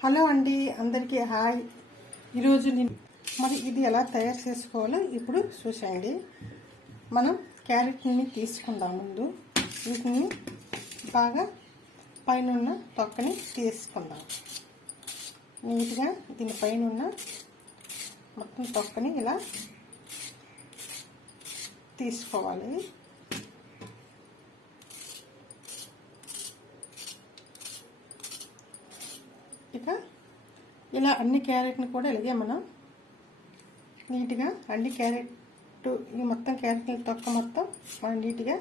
Hello అండి, అందరికీ hi. ఈరోజు నేను మరి ఇది ఎలా తయారు చేసుకోవాలో ఇప్పుడు చూసేయండి. మనం క్యారెట్ని తీసుకుందాం. ముందు వీటిని బాగా పైన ఉన్న తొక్కని తీసుకుందాం. నీట్గా దీనిపైన ఉన్న మొత్తం తొక్కని ఇలా తీసుకోవాలి. ఇక ఇలా అన్ని క్యారెట్ని కూడా ఇలాగే మనం నీట్గా అన్ని క్యారెట్ ఈ మొత్తం క్యారెట్ని తొక్క మొత్తం మనం నీట్గా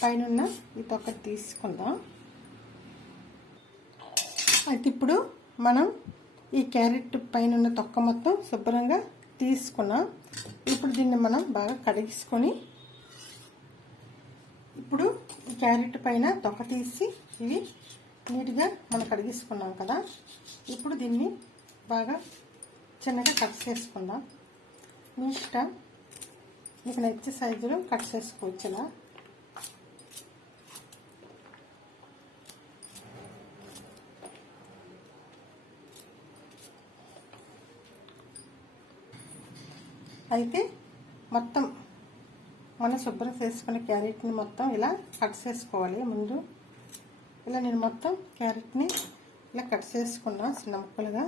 పైన ఈ తొక్క తీసుకుందాం. అయితే ఇప్పుడు మనం ఈ క్యారెట్ పైన ఉన్న తొక్క మొత్తం శుభ్రంగా తీసుకున్నాం. ఇప్పుడు దీన్ని మనం బాగా కడిగించుకొని ఇప్పుడు ఈ క్యారెట్ పైన తొక్క తీసి ఇవి నీట్గా మనం కడిగించుకున్నాం కదా. ఇప్పుడు దీన్ని బాగా చిన్నగా కట్ చేసుకుందాం. మీ ఇష్టం, మీకు నచ్చే సైజులో కట్ చేసుకోవచ్చు. ఇలా అయితే మొత్తం మనం శుభ్రం చేసుకునే క్యారెట్ని మొత్తం ఇలా కట్ చేసుకోవాలి. ముందు ఇలా నేను మొత్తం క్యారెట్ని ఇలా కట్ చేసుకున్నా చిన్న ముక్కలుగా.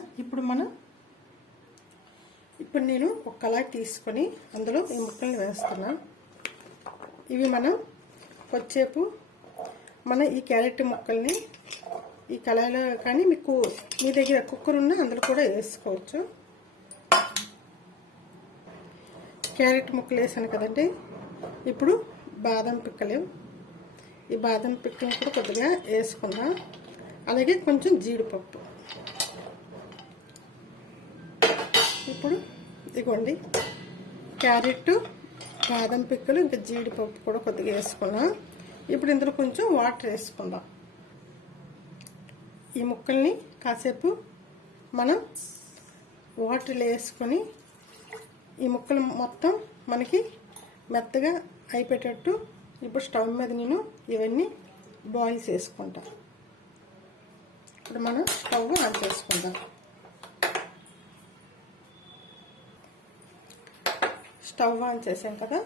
ఇప్పుడు నేను ఒక కళాయి తీసుకొని అందులో ఈ ముక్కల్ని వేస్తున్నా. ఇవి మనం కొద్దిసేపు మన ఈ క్యారెట్ ముక్కల్ని ఈ కళాయిలో కానీ మీకు మీ దగ్గర కుక్కర్ ఉన్నా అందులో కూడా వేసుకోవచ్చు. క్యారెట్ ముక్కలు వేసాను కదండి. ఇప్పుడు బాదం పిక్కలు, ఈ బాదం పిక్కలను కూడా కొద్దిగా వేసుకుందాం. అలాగే కొంచెం జీడిపప్పు. ఇప్పుడు ఇదిగోండి క్యారెట్, బాదం పిక్కలు, ఇంకా జీడిపప్పు కూడా కొద్దిగా వేసుకున్నాం. ఇప్పుడు ఇందులో కొంచెం వాటర్ వేసుకుందాం. ఈ ముక్కల్ని కాసేపు మనం వాటర్లో వేసుకొని ఈ ముక్కలు మొత్తం మనకి మెత్తగా అయిపోయేటట్టు ఇప్పుడు స్టవ్ మీద నేను ఇవన్నీ బాయిల్ చేసుకుంటా. ఇప్పుడు మనం స్టవ్ ఆన్ చేసుకుందాం. స్టవ్ ఆన్ చేసాం కదా.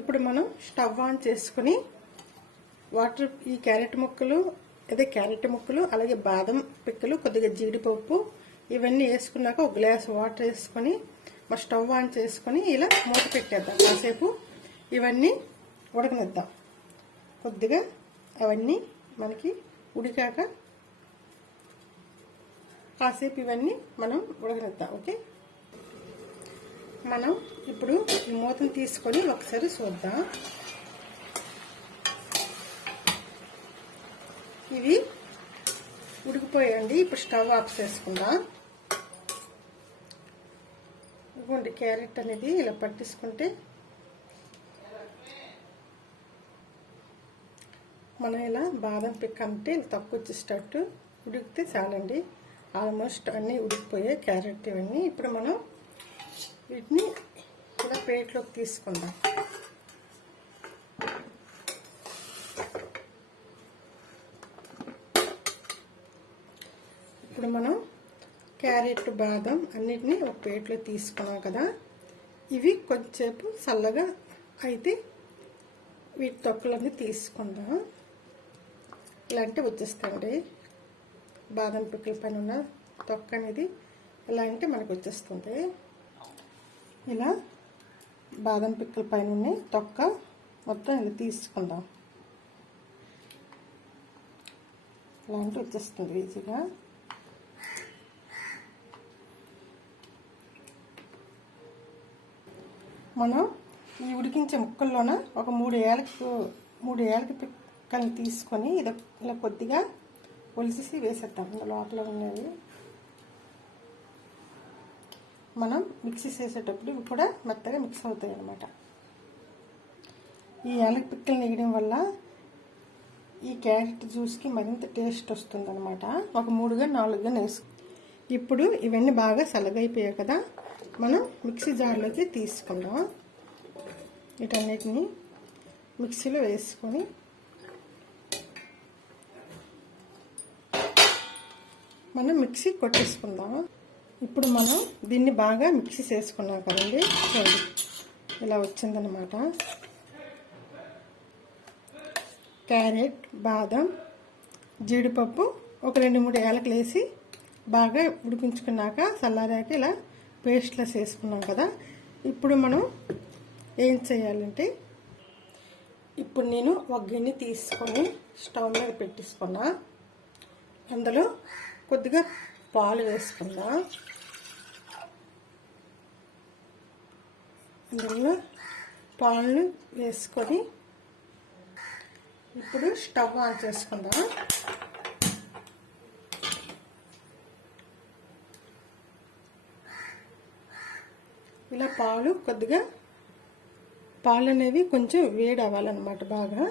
ఇప్పుడు మనం స్టవ్ ఆన్ చేసుకుని వాటర్ ఈ క్యారెట్ ముక్కలు అలాగే బాదం పిక్కలు, కొద్దిగా జీడిపప్పు ఇవన్నీ వేసుకున్నాక ఒక గ్లాస్ వాటర్ వేసుకొని మా స్టవ్ ఆన్ చేసుకొని ఇలా మూత పెట్టేద్దాం. కాసేపు ఇవన్నీ ఉడకనిద్దాం. కొద్దిగా అవన్నీ మనకి ఉడికాక కాసేపు ఇవన్నీ మనం ఉడకనిద్దాం. ఓకే, మనం ఇప్పుడు ఈ మూతను తీసుకొని ఒకసారి చూద్దాం. ఇవి ఉడికిపోయండి. ఇప్పుడు స్టవ్ ఆఫ్ చేసుకుందాం. ఇదిగోండి క్యారెట్ అనేది ఇలా పట్టించుకుంటే మనం ఇలా బాదం పిక్క అంటే తక్కువ వచ్చేటట్టు ఉడికితే చాలండి. ఆల్మోస్ట్ అన్నీ ఉడికిపోయాయి క్యారెట్ ఇవన్నీ. ఇప్పుడు మనం వీటిని ఇలా ప్లేట్లోకి తీసుకుందాం. ఇప్పుడు మనం క్యారెట్, బాదం అన్నిటినీ ఒక ప్లేట్లో తీసుకున్నాం కదా. ఇవి కొంచెంసేపు చల్లగా అయితే వీటి తొక్కలన్నీ తీసుకుందాం. ఇలాంటి వచ్చేస్తాయండి. బాదం పిక్కల పైన ఉన్న తొక్క అనేది ఇలా అంటే మనకు వచ్చేస్తుంది. ఇలా బాదం పిక్కల పైన ఉన్న తొక్క మొత్తం ఇలా తీసుకుందాం. ఇలాంటి వచ్చేస్తుంది ఈజీగా. మనం ఈ ఉడికించే ముక్కల్లోన ఒక మూడు ఏలకి పిక్కల్ని తీసుకొని ఇలా కొద్దిగా ఒలిసి వేసేద్దాం. లోపల ఉన్నవి మనం మిక్సీ చేసేటప్పుడు ఇవి కూడా మెత్తగా మిక్స్ అవుతాయి అన్నమాట. ఈ ఏలకి పిక్కలు వేయడం వల్ల ఈ క్యారెట్ జ్యూస్కి మరింత టేస్ట్ వస్తుంది అన్నమాట. ఒక 3-4 వేసు. ఇప్పుడు ఇవన్నీ బాగా చల్లగైపోయాయి కదా. మనం మిక్సీ జార్లోకి తీసుకుందాం. వీటన్నిటిని మిక్సీలో వేసుకొని మనం మిక్సీ కొట్టేసుకుందాం. ఇప్పుడు మనం దీన్ని బాగా మిక్సీ చేసుకున్నాం కదండి, చూడండి ఇలా వచ్చిందనమాట. క్యారెట్, బాదం, జీడిపప్పు, ఒక 2-3 యాలకులు వేసి బాగా ఉడికించుకున్నాక చల్లారాక ఇలా పేస్ట్లా చేసుకున్నాం కదా. ఇప్పుడు మనం ఏం చేయాలంటే, ఇప్పుడు నేను ఒక గిన్నె తీసుకొని స్టవ్ మీద పెట్టేసుకున్నా. అందులో కొద్దిగా పాలు వేసుకుందా. అందులో పాలను వేసుకొని ఇప్పుడు స్టవ్ ఆన్ చేసుకుందాం. ఇలా పాలు అనేవి కొంచెం వేడి అవ్వాలన్నమాట బాగా.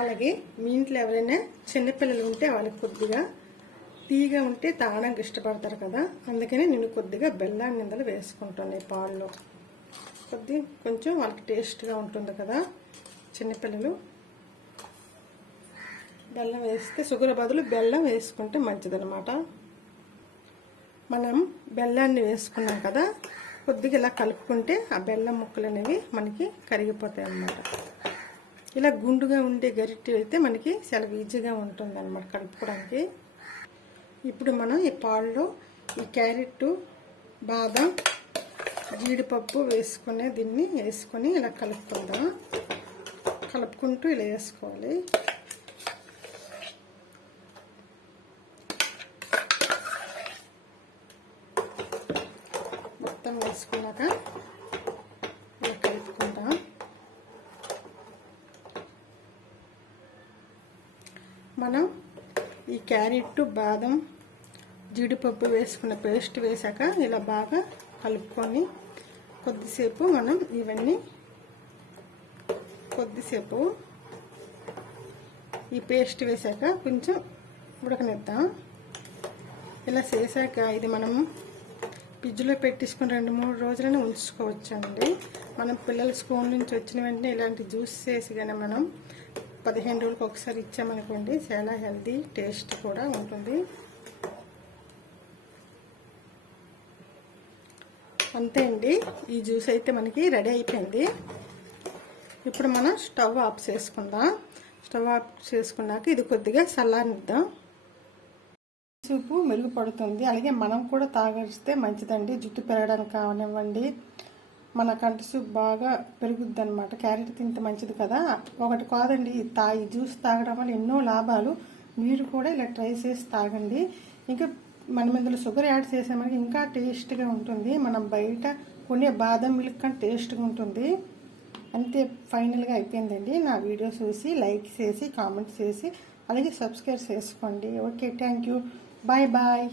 అలాగే మీ ఇంట్లో ఎవరైనా చిన్నపిల్లలు ఉంటే వాళ్ళకి కొద్దిగా తీగా ఉంటే తాగడానికి ఇష్టపడతారు కదా, అందుకని నేను కొద్దిగా బెల్లాన్ని ఇందులో వేసుకుంటాను. ఈ పాల్లో కొంచెం వాళ్ళకి టేస్ట్గా ఉంటుంది కదా చిన్నపిల్లలు. బెల్లం వేస్తే షుగర్ బదులు బెల్లం వేసుకుంటే మంచిదన్నమాట. మనం బెల్లాన్ని వేసుకున్నాం కదా, కొద్దిగా ఇలా కలుపుకుంటే ఆ బెల్లం ముక్కలు అనేవి మనకి కరిగిపోతాయి అన్నమాట. ఇలా గుండుగా ఉండే గరిటె అయితే మనకి చాలా ఈజీగా ఉంటుంది అన్నమాట కలుపుకోవడానికి. ఇప్పుడు మనం ఈ పాల్లో ఈ క్యారెట్, బాదం, జీడిపప్పు వేసుకునే దీన్ని వేసుకొని ఇలా కలుపుకుందాం. కలుపుకుంటూ ఇలా వేసుకోవాలి. మొత్తం వేసుకున్నాక ఇలా కలుపుకుందాం. మనం ఈ క్యారెట్, బాదం, జీడిపప్పు వేసుకున్న పేస్ట్ వేసాక ఇలా బాగా కలుపుకొని కొద్దిసేపు మనం ఇవన్నీ ఈ పేస్ట్ వేసాక కొంచెం ఉడకనిద్దాం. ఇలా చేశాక ఇది మనం ఫ్రిడ్జ్లో పెట్టేసుకుని 2-3 రోజులైనా ఉంచుకోవచ్చండి. మనం పిల్లలు స్కూల్ నుంచి వచ్చిన వెంటనే ఇలాంటి జ్యూస్ చేసి కానీ మనం 15 రోజులకు ఒకసారి ఇచ్చామనుకోండి, చాలా హెల్తీ, టేస్ట్ కూడా ఉంటుంది. అంతే అండి, ఈ జ్యూస్ అయితే మనకి రెడీ అయిపోయింది. ఇప్పుడు మనం స్టవ్ ఆఫ్ చేసుకుందాం. స్టవ్ ఆఫ్ చేసుకున్నాక ఇది కొద్దిగా చల్లారనిద్దాం. సూపు మెరుగుపడుతుంది. అలాగే మనం కూడా తాగిస్తే మంచిదండి. జుట్టు పెరగడానికి కానివ్వండి, మన కంటి సూప్ బాగా పెరుగుద్ది అనమాట. క్యారెట్ తింటే మంచిది కదా. ఒకటి కాదండి, ఈ జ్యూస్ తాగడం వల్ల ఎన్నో లాభాలు. మీరు కూడా ఇలా ట్రై చేసి తాగండి. ఇంకా మనం ఇందులో షుగర్ యాడ్ చేసామంటే ఇంకా టేస్ట్గా ఉంటుంది. మనం బయట కొనే బాదం మిల్క్ కంటే టేస్ట్గా ఉంటుంది. అంతే, ఫైనల్గా అయిపోయిందండి. నా వీడియో చూసి లైక్ చేసి కామెంట్ చేసి అలాగే సబ్స్క్రైబ్ చేసుకోండి. Okay, thank you, bye bye.